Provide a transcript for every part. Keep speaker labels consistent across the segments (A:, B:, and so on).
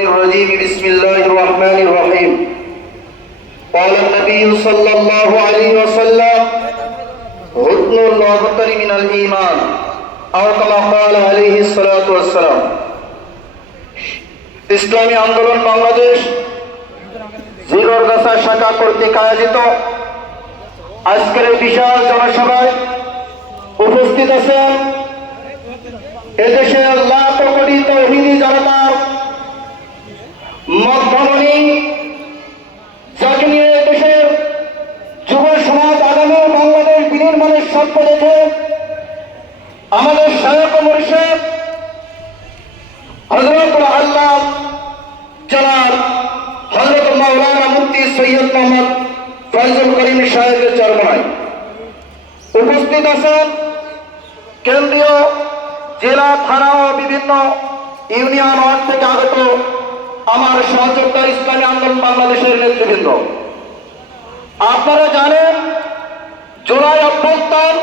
A: الرجيم بسم الله الرحمن الرحيم قال النبي صلى الله عليه وسلم هدن الأبطر من الإيمان أو كما قال عليه الصلاة والسلام ইসলামী আন্দোলন বাংলাদেশ জিগরগাছা শাখা কর্তৃক আয়োজিত আজকের এই বিশাল জনসভায় উপস্থিত আছেন এদেশের মধ্যমণি যাকে নিয়ে দেশের যুব সমাজ আগামী বাংলাদেশ বিনির্মাণের স্বপ্ন দেখে আমাদের সহায়ক মরিষদ হজরত আল্লাহ জনাব হজরত মাওলানা মুফতি সৈয়দ মোহাম্মদ ফয়জুল করিম সাহেবের চরমনায় উপস্থিত আছেন কেন্দ্রীয় জেলা, থানা ও বিভিন্ন ইউনিয়ন থেকে আগত আমার সহযোগিতা ইসলামী আন্দোলন বাংলাদেশের নেতৃবৃন্দ। আপনারা জানেন, জুলাই অভ্যুত্থান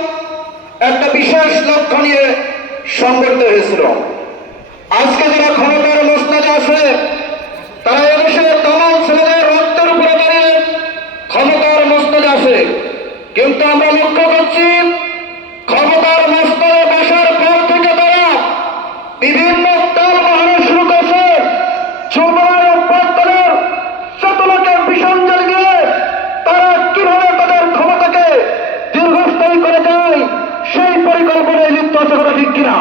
A: একটা বিশেষ লক্ষ্য নিয়ে সংগঠিত হয়েছিল। আজকে যারা ক্ষমতার মস্তাদে আছে তারা এদেশের তমাম ছেলেদের রক্তের উপরে দাঁড়িয়ে ক্ষমতার মস্তাদে আছে কিন্তু আমরা লক্ষ্য করছি, ক্ষমতার পরিকল্পনায় লিপ্ত আছে কথা ঠিক কিনা?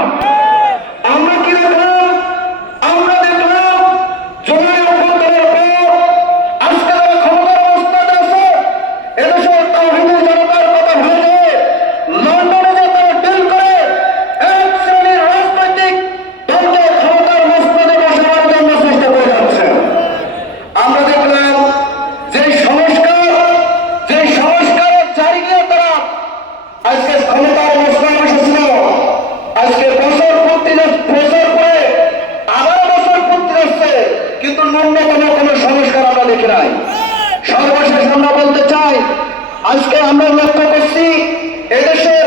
A: বছর পরে আবার বছর পূর্তি যাচ্ছে, কিন্তু ন্যূনতম কোনো সংস্কার আমরা দেখি নাই। সর্বশেষ আমরা বলতে চাই, আজকে আমরা লক্ষ্য করছি এদেশে